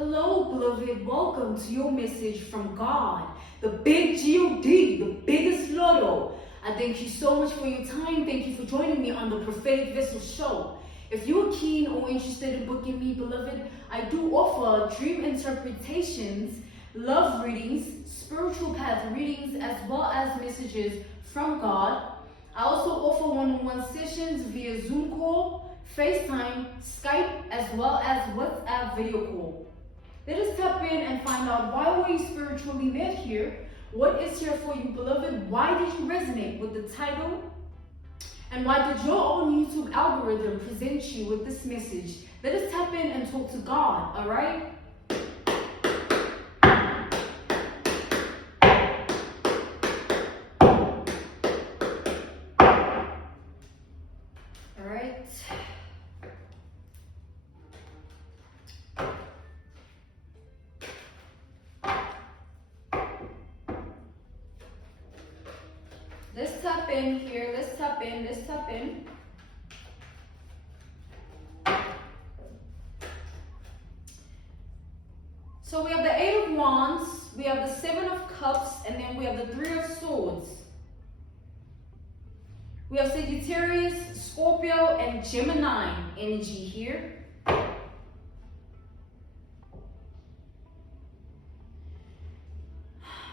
Hello, beloved. Welcome to your message from God, the big G-O-D, the biggest lotto. I thank you so much for your time. Thank you for joining me on the Prophetic Vessel Show. If you're keen or interested in booking me, beloved, I do offer dream interpretations, love readings, spiritual path readings, as well as messages from God. I also offer one-on-one sessions via Zoom call, FaceTime, Skype, as well as WhatsApp video call. Let us tap in and find out, why were you spiritually led here? What is here for you, beloved? Why did you resonate with the title? And why did your own YouTube algorithm present you with this message? Let us tap in and talk to God, all right? All right. Let's tap in here. Let's tap in. Let's tap in. So we have the Eight of Wands, we have the Seven of Cups, and then we have the Three of Swords. We have Sagittarius, Scorpio, and Gemini energy here.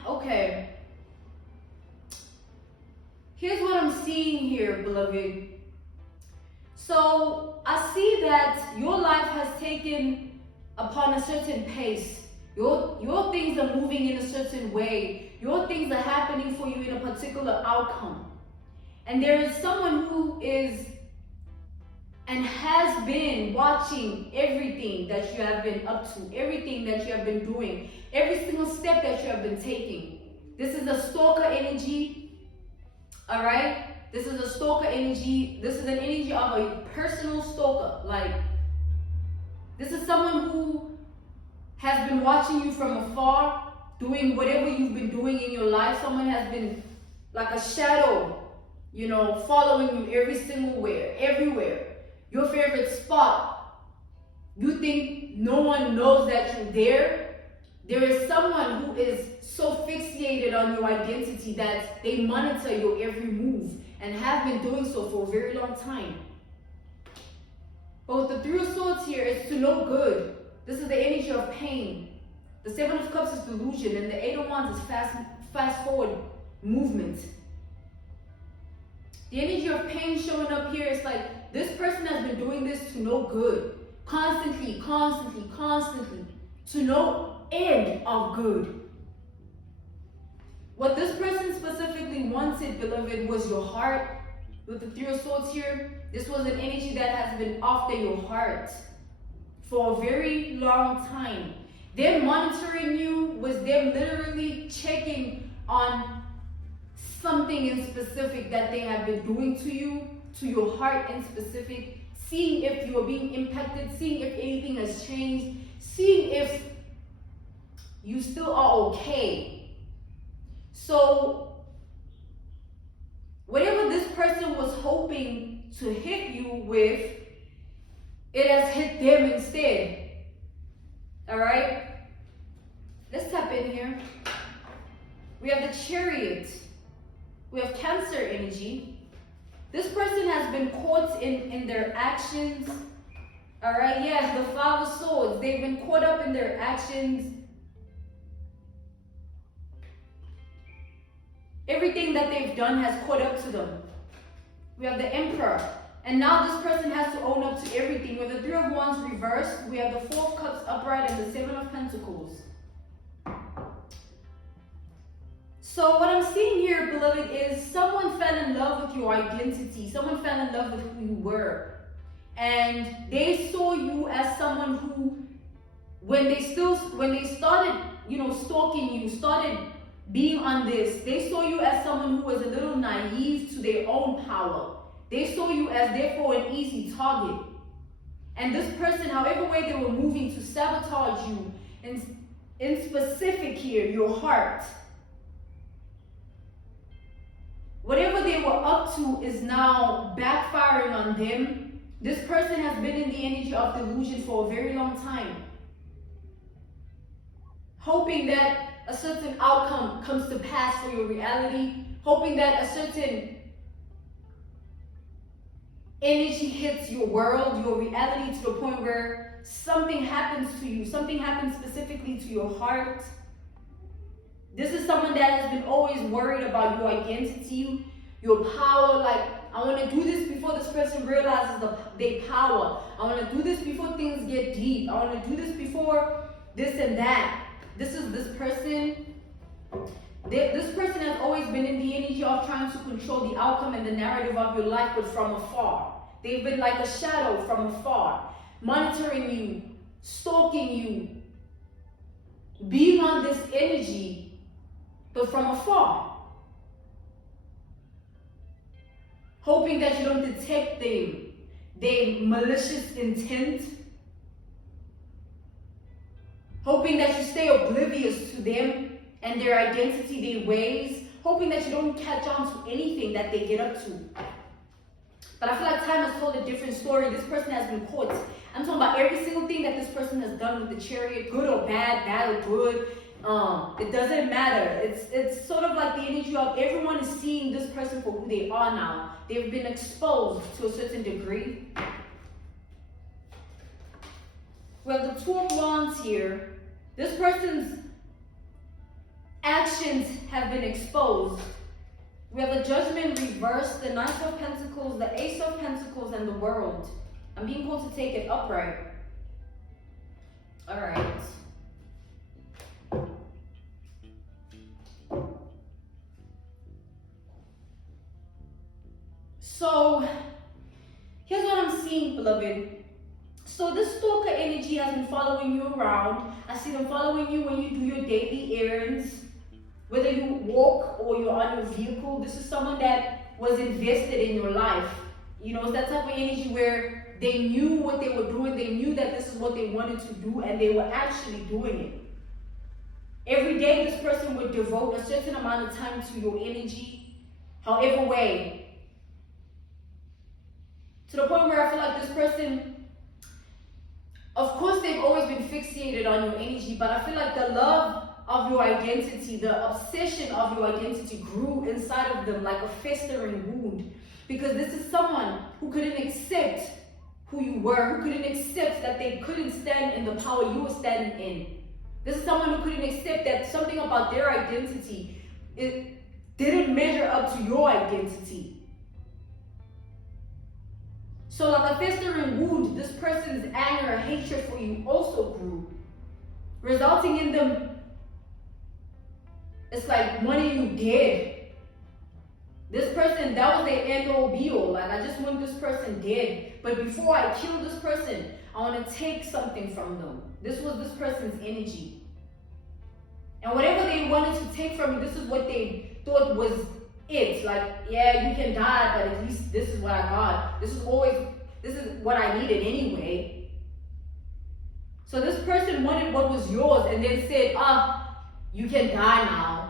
Okay. Here's what I'm seeing here, beloved. So I see that your life has taken upon a certain pace. Your things are moving in a certain way. Your things are happening for you in a particular outcome. And there is someone who is and has been watching everything that you have been up to, everything that you have been doing, every single step that you have been taking. This is a stalker energy. All right, this is a stalker energy. This is an energy of a personal stalker. Like, this is someone who has been watching you from afar, doing whatever you've been doing in your life. Someone has been like a shadow, you know, following you everywhere. Your favorite spot. You think no one knows that you're there. There is someone who is so fixated on your identity that they monitor your every move and have been doing so for a very long time. But with the Three of Swords here, it's to no good. This is the energy of pain. The Seven of Cups is delusion, and the Eight of Wands is fast forward movement. The energy of pain showing up here is like, this person has been doing this to no good. Constantly, to no end of good. What this person specifically wanted, beloved, was your heart. With the Three of Swords here, this was an energy that has been after your heart for a very long time. Them monitoring you was them literally checking on something in specific that they have been doing to you, to your heart in specific, seeing if you are being impacted, seeing if anything has changed, seeing if you still are okay. So whatever this person was hoping to hit you with, it has hit them instead. All right? Let's tap in here. We have the Chariot. We have Cancer energy. This person has been caught in their actions. All right? Yes, the Five of Swords. They've been caught up in their actions. Everything that they've done has caught up to them. We have the Emperor. And now this person has to own up to everything. With the Three of Wands reversed, we have the Four of Cups upright and the Seven of Pentacles. So what I'm seeing here, beloved, is someone fell in love with your identity. Someone fell in love with who you were. And they saw you as someone who, when they started, stalking you, started being on this, they saw you as someone who was a little naive to their own power. They saw you as therefore an easy target. And this person, however way they were moving to sabotage you, and in specific here, your heart, whatever they were up to is now backfiring on them. This person has been in the energy of delusion for a very long time. hoping that a certain outcome comes to pass for your reality, hoping that a certain energy hits your world, your reality, to the point where something happens to you, something happens specifically to your heart. This is someone that has been always worried about your identity, your power. Like, I want to do this before this person realizes their power. I want to do this before things get deep. I want to do this before this and that. This is this person. This person has always been in the energy of trying to control the outcome and the narrative of your life, but from afar. They've been like a shadow from afar, monitoring you, stalking you, being on this energy, but from afar. Hoping that you don't detect their malicious intent. Hoping that you stay oblivious to them and their identity, their ways. Hoping that you don't catch on to anything that they get up to. But I feel like time has told a different story. This person has been caught. I'm talking about every single thing that this person has done with the Chariot, good or bad, bad or good. It doesn't matter. It's sort of like the energy of everyone is seeing this person for who they are now. They've been exposed to a certain degree. Well, the Two of Wands here, this person's actions have been exposed. We have the Judgment reversed, the Knight of Pentacles, the Ace of Pentacles, and the World. I'm being called to take it upright. All right. So, here's what I'm seeing, beloved. So this stalker energy has been following you around. I see them following you when you do your daily errands. Whether you walk or you're on your vehicle, this is someone that was invested in your life. You know, it's that type of energy where they knew what they were doing. They knew that this is what they wanted to do, and they were actually doing it. Every day, this person would devote a certain amount of time to your energy, however way. To the point where I feel like this person, of course, they've always been fixated on your energy, but I feel like the love of your identity, the obsession of your identity grew inside of them like a festering wound. Because this is someone who couldn't accept who you were, who couldn't accept that they couldn't stand in the power you were standing in. This is someone who couldn't accept that something about their identity, it didn't measure up to your identity. So like a festering wound, this person's anger, hatred for you also grew, resulting in them, it's like wanting you dead. This person, that was their end all be all. Like, I just want this person dead. But before I kill this person, I want to take something from them. This was this person's energy. And whatever they wanted to take from you, this is what they thought was it. Like, yeah, you can die, but at least this is what I got. This is what I needed anyway. So this person wanted what was yours and then said, you can die now.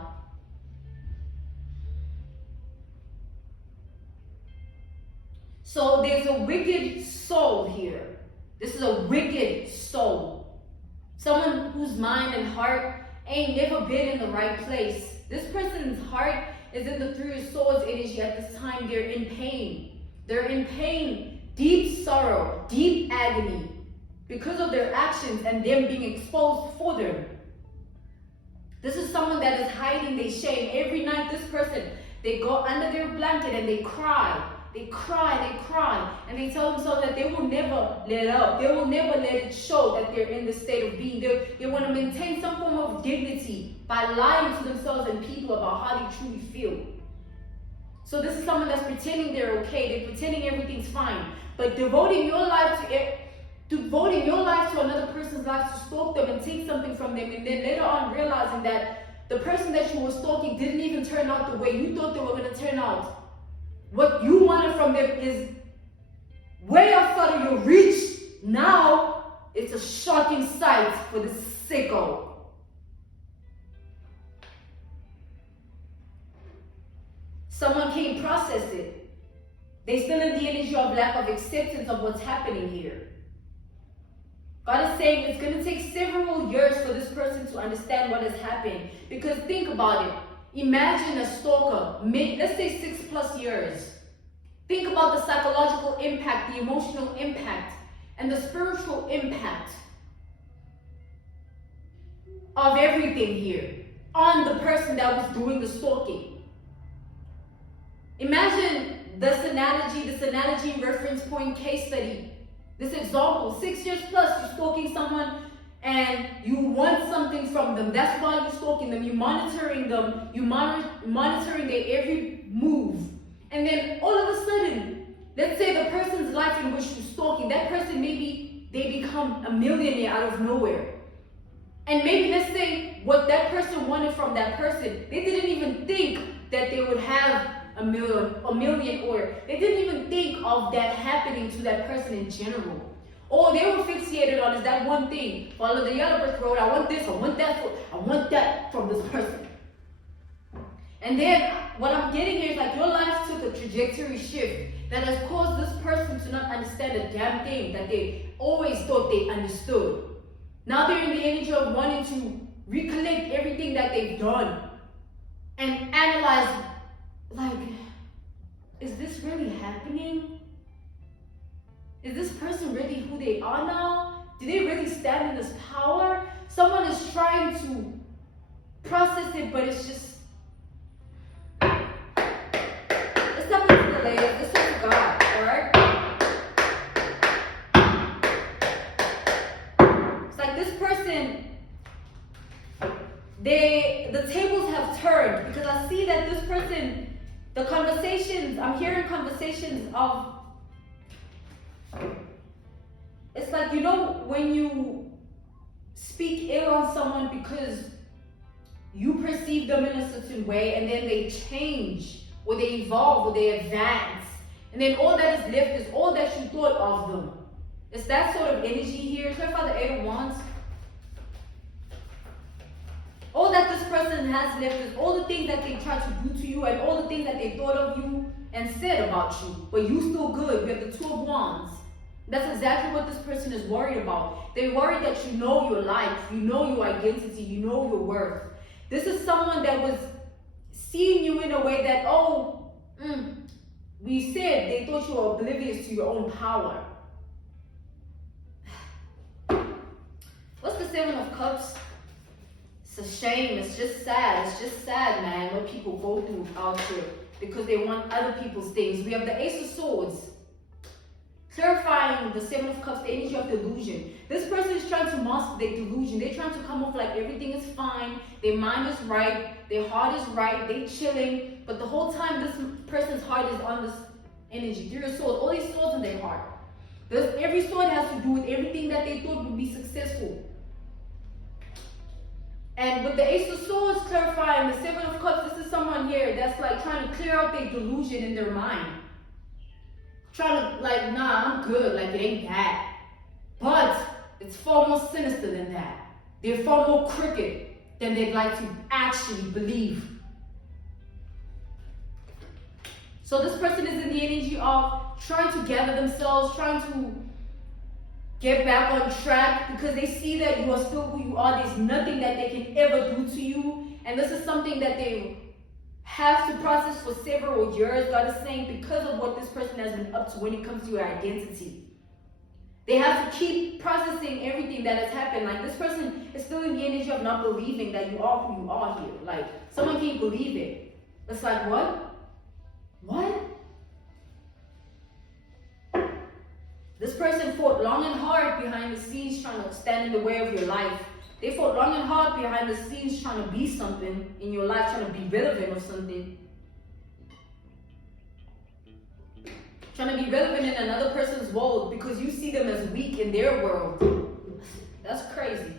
So there's a wicked soul here. This is a wicked soul. Someone whose mind and heart ain't never been in the right place. This person's heart is in the Three of Swords energy at this time. They're in pain. They're in pain, deep sorrow, deep agony because of their actions and them being exposed for them. This is someone that is hiding their shame. Every night, this person, they go under their blanket and they cry. They cry, and they tell themselves that they will never let it up. They will never let it show that they're in this state of being. They want to maintain some form of dignity by lying to themselves and people about how they truly feel. So this is someone that's pretending they're okay. They're pretending everything's fine. But devoting your life to another person's life to stalk them and take something from them, and then later on realizing that the person that you were stalking didn't even turn out the way you thought they were going to turn out. What you wanted from them is way outside of your reach. Now, it's a shocking sight for this sicko. Someone can't process it. They still in the energy of lack of acceptance of what's happening here. God is saying it's going to take several years for this person to understand what has happened. Because think about it. Imagine a stalker, let's say 6+ years. Think about the psychological impact, the emotional impact, and the spiritual impact of everything here on the person that was doing the stalking. Imagine this analogy, reference point, case study. This example, 6 years plus, you're stalking someone and you want something from them. That's why you're stalking them. You're monitoring them. You're monitoring their every move. And then all of a sudden, let's say the person's life in which you're stalking, that person maybe they become a millionaire out of nowhere. And maybe let's say what that person wanted from that person, they didn't even think that they would have a million, or they didn't even think of that happening to that person in general. All they were fixated on is that one thing. Follow the yellow brick road. I want this, I want that from this person. And then what I'm getting here is like your life took a trajectory shift that has caused this person to not understand a damn thing that they always thought they understood. Now they're in the energy of wanting to recollect everything that they've done and analyze, like, is this really happening? Is this person really who they are now? Do they really stand in this power? Someone is trying to process it, but it's just, it's not into the layers. This is God, alright? It's like this person, the tables have turned, because I see that this person, the conversations, I'm hearing conversations of, it's like, you know, when you speak ill on someone because you perceive them in a certain way and then they change or they evolve or they advance, and then all that is left is all that you thought of them. It's that sort of energy here. Clarify the 8 of Wands. All that this person has left is all the things that they tried to do to you and all the things that they thought of you and said about you. But you still good. You have the 2 of Wands. That's exactly what this person is worried about. They're worried that you know your life, you know your identity, you know your worth. This is someone that was seeing you in a way that, we said they thought you were oblivious to your own power. What's the 7 of Cups? It's a shame. It's just sad. It's just sad, man, what people go through out here because they want other people's things. We have the Ace of Swords. Clarifying the 7 of Cups, the energy of delusion. This person is trying to master their delusion. They're trying to come off like everything is fine. Their mind is right. Their heart is right. They're chilling. But the whole time, this person's heart is on this energy. 3 of Swords. All these swords in their heart. Every sword has to do with everything that they thought would be successful. And with the Ace of Swords clarifying the 7 of Cups, this is someone here that's like trying to clear out their delusion in their mind. Trying to like, nah, I'm good, like it ain't that. But it's far more sinister than that. They're far more crooked than they'd like to actually believe. So this person is in the energy of trying to gather themselves, trying to get back on track because they see that you are still who you are. There's nothing that they can ever do to you. And this is something that they have to process for several years. God is saying because of what this person has been up to when it comes to your identity. They have to keep processing everything that has happened. Like this person is still in the energy of not believing that you are who you are here. Like someone can't believe it. It's like, what? What? This person fought long and hard behind the scenes trying to stand in the way of your life. They fought long and hard behind the scenes trying to be something in your life, trying to be relevant or something. Trying to be relevant in another person's world because you see them as weak in their world. That's crazy.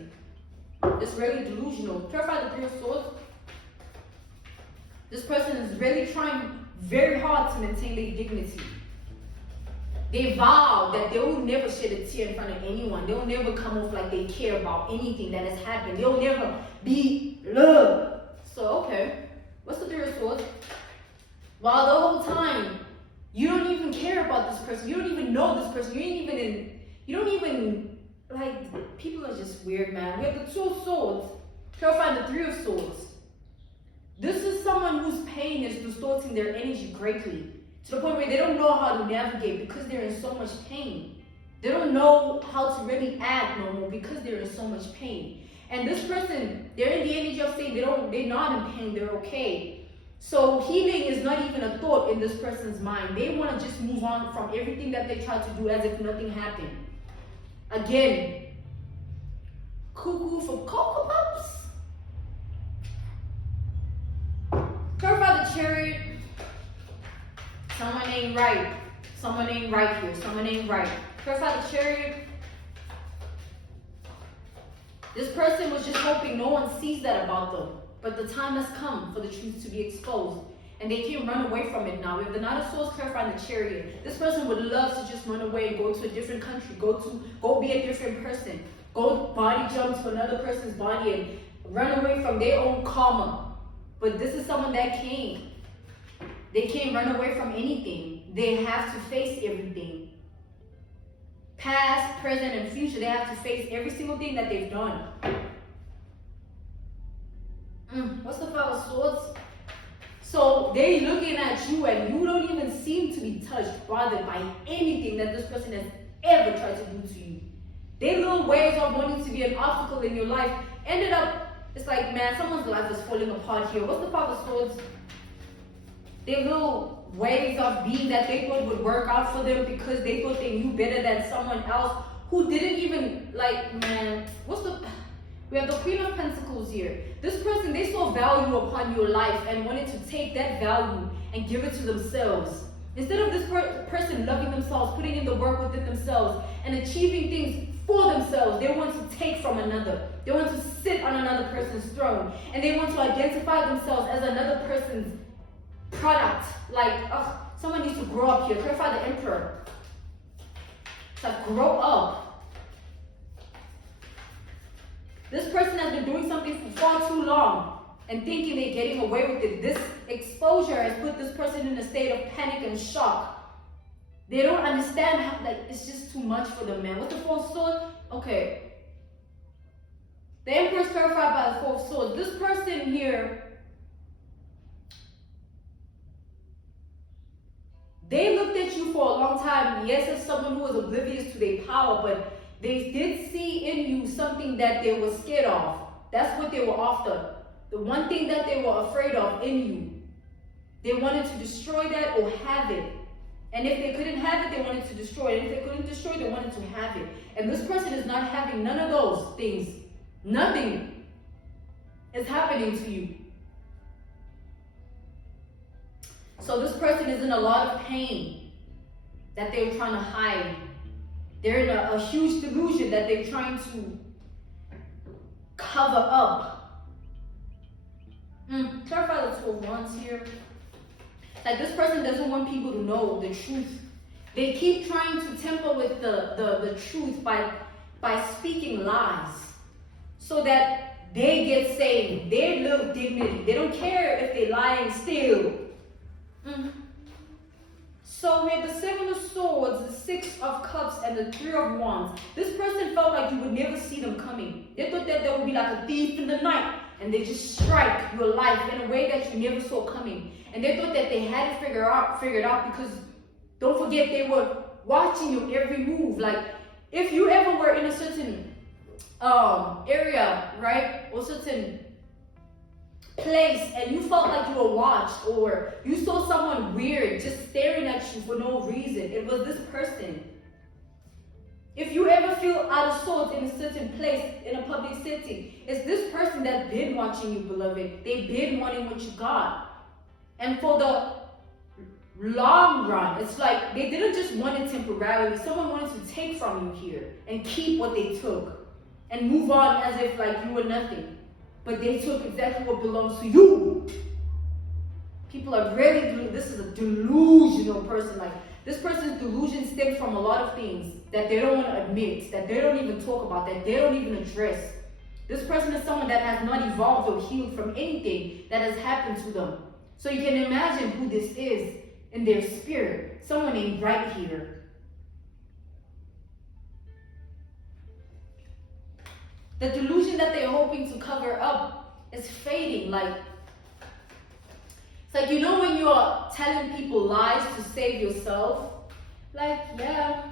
It's really delusional. Clarify the 3 of Swords. This person is really trying very hard to maintain their dignity. They vow that they will never shed a tear in front of anyone. They'll never come off like they care about anything that has happened. They'll never be loved. So, okay. What's the 3 of Swords? While the whole time, you don't even care about this person. You don't even know this person. You don't even like, people are just weird, man. We have the 2 of Swords, clarifying the 3 of Swords. This is someone whose pain is distorting their energy greatly, to the point where they don't know how to navigate because they're in so much pain. They don't know how to really act normal because they're in so much pain. And this person, they're in the energy of saying they're not in pain, they're okay. So healing is not even a thought in this person's mind. They want to just move on from everything that they tried to do as if nothing happened. Again, cuckoo for Cocoa Puffs. Clarify the Chariot. Someone ain't right. Someone ain't right here. Someone ain't right. Clarify the Chariot. This person was just hoping no one sees that about them. But the time has come for the truth to be exposed. And they can't run away from it now. We have the Knight of Swords clarifying the Chariot. This person would love to just run away and go to a different country. Go be a different person. Go body jump to another person's body and run away from their own karma. But this is someone that can't. They can't run away from anything. They have to face everything. Past, present, and future. They have to face every single thing that they've done. What's the 5 of Swords? So they're looking at you and you don't even seem to be touched, bothered by anything that this person has ever tried to do to you. Their little ways of wanting to be an obstacle in your life ended up, it's like, man, someone's life is falling apart here. What's the 5 of Swords? Their little ways of being that they thought would work out for them because they thought they knew better than someone else who didn't even, like, man, we have the Queen of Pentacles here. This person, they saw value upon your life and wanted to take that value and give it to themselves. Instead of this person loving themselves, putting in the work within themselves, and achieving things for themselves, they want to take from another. They want to sit on another person's throne. And they want to identify themselves as another person's product. Like, someone needs to grow up here. Clarify the Emperor. It's like, grow up. This person has been doing something for far too long and thinking they're getting away with it. This exposure has put this person in a state of panic and shock. They don't understand how, like, it's just too much for them, man. What's the 4 of Swords? Okay. The Emperor is clarified by the 4 of Swords. This person here, they looked at you for a long time, yes, as someone who was oblivious to their power, but they did see in you something that they were scared of. That's what they were after. The one thing that they were afraid of in you. They wanted to destroy that or have it. And if they couldn't have it, they wanted to destroy it. And if they couldn't destroy it, they wanted to have it. And this person is not having none of those things. Nothing is happening to you. So this person is in a lot of pain that they're trying to hide. They're in a huge delusion that they're trying to cover up. Clarify the 2 of Wands here. Like, this person doesn't want people to know the truth. They keep trying to temper with the truth by speaking lies so that they get saved. Their little dignity. They don't care if they lie and steal. So we have the 7 of Swords, the 6 of Cups, and the 3 of Wands. This person felt like you would never see them coming. They thought that they would be like a thief in the night, and they just strike your life in a way that you never saw coming. And they thought that they had it figured out because, don't forget, they were watching your every move. Like, if you ever were in a certain area, right, or certain place, and you felt like you were watched, or you saw someone weird just staring at you for no reason, it was this person. If you ever feel out of sorts in a certain place, in a public setting, it's this person that's been watching you, beloved. They've been wanting what you got. And for the long run, it's like they didn't just want it temporarily. Someone wanted to take from you here and keep what they took and move on as if like you were nothing. But they took exactly what belongs to you. People are really, this is a delusional person. Like, this person's delusion stems from a lot of things that they don't want to admit, that they don't even talk about, that they don't even address. This person is someone that has not evolved or healed from anything that has happened to them. So you can imagine who this is in their spirit. Someone ain't right here. The delusion that they're hoping to cover up is fading. Like, it's like, you know when you're telling people lies to save yourself? Like, yeah,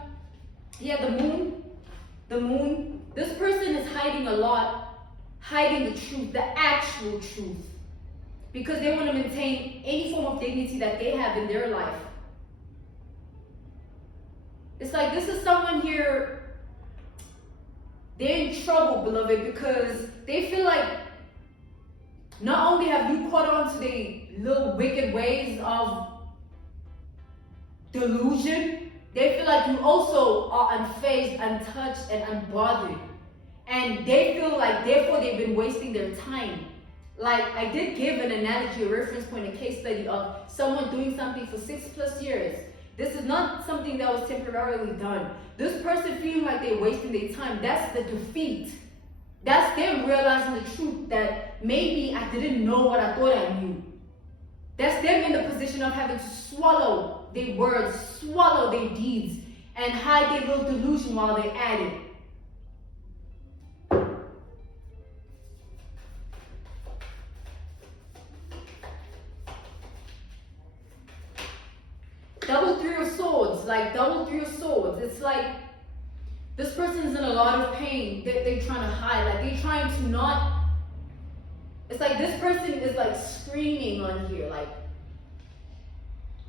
the moon. This person is hiding a lot, hiding the truth, the actual truth. Because they want to maintain any form of dignity that they have in their life. It's like this is someone here, they're in trouble, beloved, because they feel like not only have you caught on to their little wicked ways of delusion, they feel like you also are unfazed, untouched, and unbothered. And they feel like, therefore, they've been wasting their time. Like, I did give an analogy, a reference point, a case study of someone doing something for 6+ years. This is not something that was temporarily done. This person feeling like they're wasting their time, that's the defeat. That's them realizing the truth that maybe I didn't know what I thought I knew. That's them in the position of having to swallow their words, swallow their deeds, and hide their little delusion while they're at it. Double Three of Swords, like double Three of Swords. It's like this person's in a lot of pain that they're trying to hide. Like they're trying to not. It's like this person is like screaming on here, like,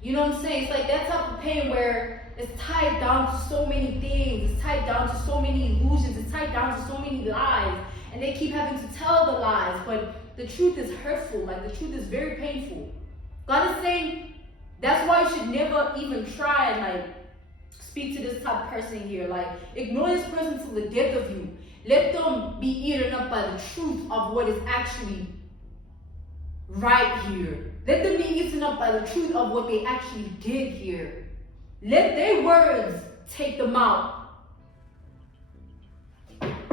you know what I'm saying? It's like that type of pain where it's tied down to so many things. It's tied down to so many illusions. It's tied down to so many lies, and they keep having to tell the lies. But the truth is hurtful. Like the truth is very painful. God is saying. That's why you should never even try and like speak to this type of person here. Like ignore this person to the death of you. Let them be eaten up by the truth of what is actually right here. Let them be eaten up by the truth of what they actually did here. Let their words take them out. Because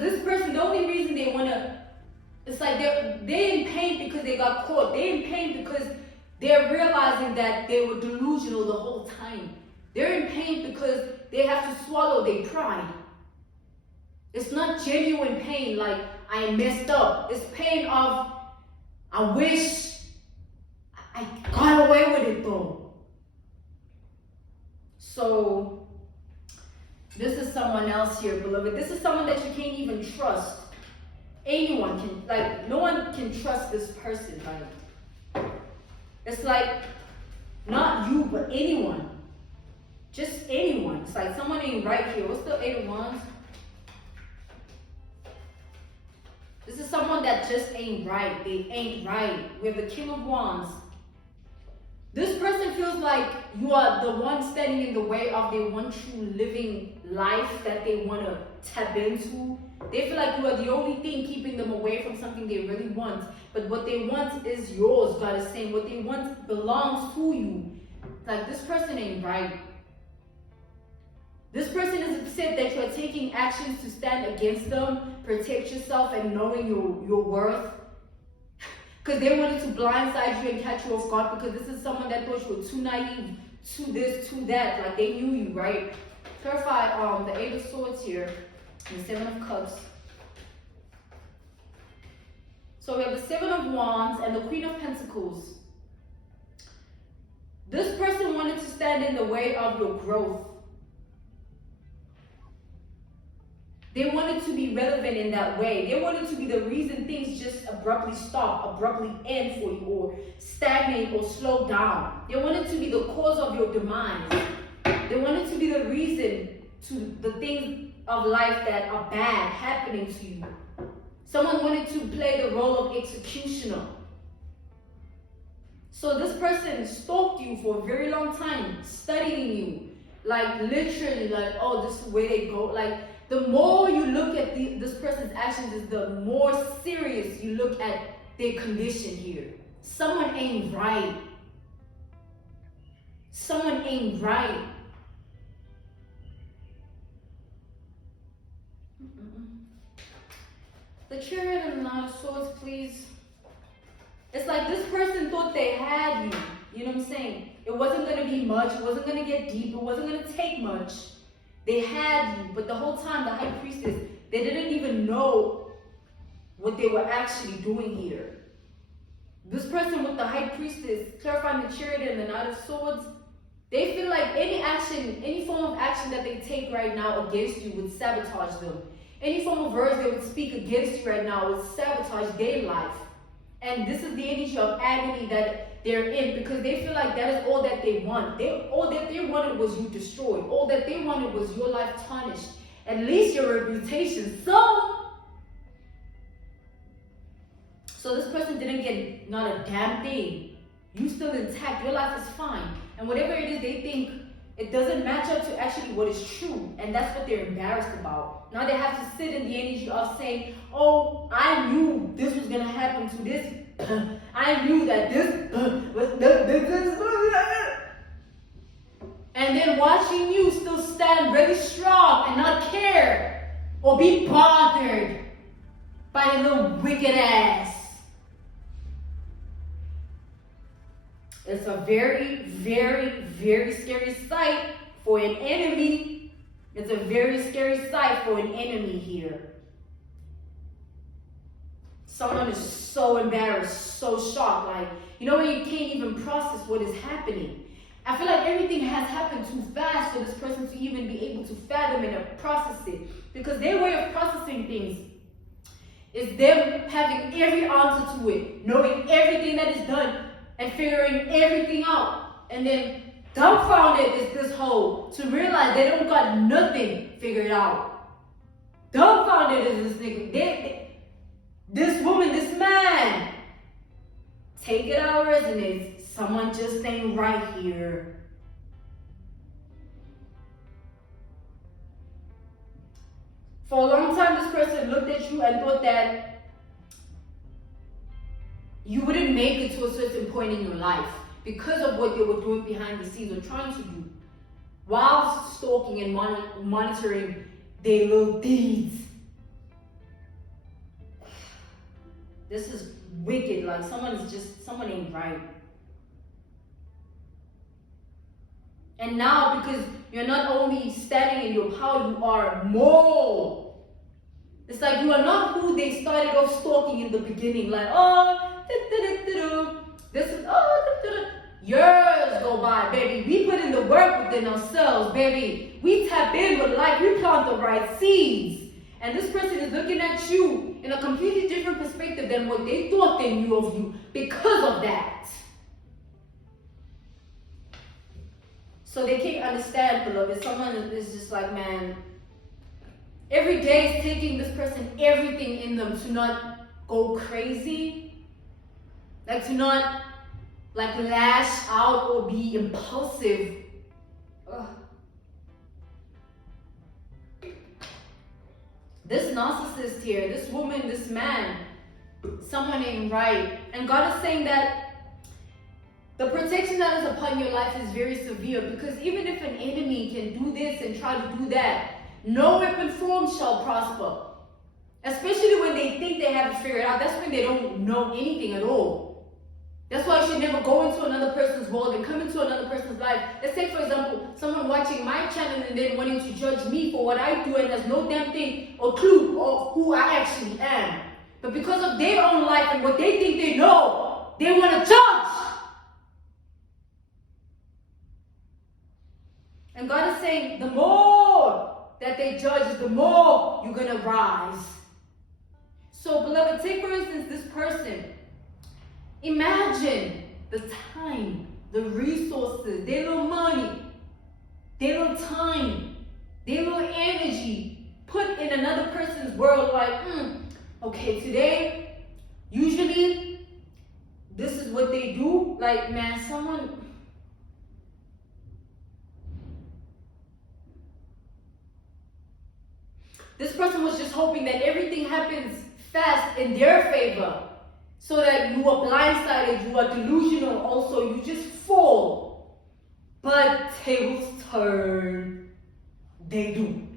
this person, the only reason they want to, it's like they're in pain because they got caught. They're in pain because they're realizing that they were delusional the whole time. They're in pain because they have to swallow their pride. It's not genuine pain like I messed up. It's pain of I wish I got away with it though. So this is someone else here, beloved. This is someone that you can't even trust. Anyone can, like, no one can trust this person. Like, it's like, not you, but anyone. Just anyone. It's like someone ain't right here. What's the 8 of Wands? This is someone that just ain't right. They ain't right. We have the King of Wands. This person feels like you are the one standing in the way of their one true living life that they want to tap into. They feel like you are the only thing keeping them away from something they really want. But what they want is yours, God is saying. What they want belongs to you. Like, this person ain't right. This person is upset that you are taking actions to stand against them, protect yourself, and knowing your worth. Because they wanted to blindside you and catch you off guard, because this is someone that thought you were too naive, to this, to that. Like, they knew you, right? Clarify the 8 of Swords here. And the 7 of Cups. So we have the 7 of Wands and the Queen of Pentacles. This person wanted to stand in the way of your growth. They wanted to be relevant in that way. They wanted to be the reason things just abruptly stop, abruptly end for you, or stagnate or slow down. They wanted to be the cause of your demise. They wanted to be the reason to the things of life that are bad happening to you. Someone wanted to play the role of executioner. So this person stalked you for a very long time, studying you, like literally, like, oh, this is where they go. Like, the more you look at this person's actions, is the more serious you look at their condition here. Someone ain't right. Someone ain't right. The Chariot and the 9 of Swords, please. It's like this person thought they had you. You know what I'm saying? It wasn't going to be much. It wasn't going to get deep. It wasn't going to take much. They had you, but the whole time the high priestess, they didn't even know what they were actually doing here. This person with the high priestess, clarifying the chariot and the knight of swords, they feel like any action, any form of action that they take right now against you would sabotage them. Any form of words they would speak against you right now would sabotage their life. And this is the energy of agony that they're in, because they feel like that is all that they want. All that they wanted was you destroyed. All that they wanted was your life tarnished. At least your reputation. So this person didn't get not a damn thing. You still intact. Your life is fine. And whatever it is they think, it doesn't match up to actually what is true. And that's what they're embarrassed about. Now they have to sit in the energy of saying, oh, I knew this was going to happen to this. I knew that this was this. And then watching you still stand really strong and not care or be bothered by a little wicked ass. It's a very, very, very scary sight for an enemy. It's a very scary sight for an enemy here. Someone is so embarrassed, so shocked. Like, you know, when you can't even process what is happening. I feel like everything has happened too fast for this person to even be able to fathom and process it. Because their way of processing things is them having every answer to it, knowing everything that is done, and figuring everything out. And then dumbfounded is this whole to realize they don't got nothing figured out. Dumbfounded is this nigga. This woman, this man. Take it how it resonates. Someone just ain't right here. For a long time, this person looked at you and thought that you wouldn't make it to a certain point in your life because of what they were doing behind the scenes or trying to do while stalking and monitoring their little deeds. This is wicked. Like someone ain't right. And now, because you're not only standing in your power, you are more. It's like you are not who they started off stalking in the beginning. Like, oh, this is, years go by, baby. We put in the work within ourselves, baby. We tap in with life. We plant the right seeds. And this person is looking at you in a completely different perspective than what they thought they knew of you because of that. So they can't understand, beloved. Someone is just like, man, every day is taking this person everything in them to not go crazy. Like to not like lash out or be impulsive. Ugh. This narcissist here, this woman, this man, someone ain't right. And God is saying that the protection that is upon your life is very severe, because even if an enemy can do this and try to do that, no weapon formed shall prosper. Especially when they think they have it figured out. That's when they don't know anything at all. That's why you should never go into another person's world and come into another person's life. Let's take, for example, someone watching my channel and then wanting to judge me for what I do and has no damn thing or clue of who I actually am. But because of their own life and what they think they know, they want to judge. And God is saying, the more that they judge, the more you're going to rise. So, beloved, take for instance this person. Imagine the time, the resources, their little money, their little time, their little energy put in another person's world. Like, okay, today, usually, this is what they do. Like, man, this person was just hoping that everything happens fast in their favor. So that you are blindsided, you are delusional, also you just fall. But tables turn, they do.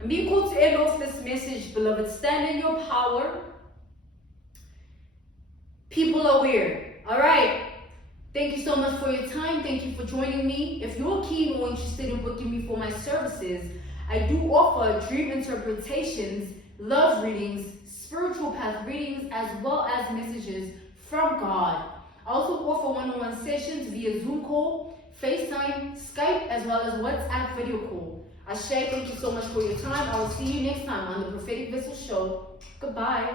And being called to end off this message, beloved, stand in your power. People are weird, all right? Thank you so much for your time. Thank you for joining me. If you're keen or interested in booking me for my services, I do offer dream interpretations, love readings, spiritual path readings, as well as messages from God. I also offer one-on-one sessions via Zoom call, FaceTime, Skype, as well as WhatsApp video call. Ashe, thank you so much for your time. I will see you next time on the Prophetic Vessel Show. Goodbye.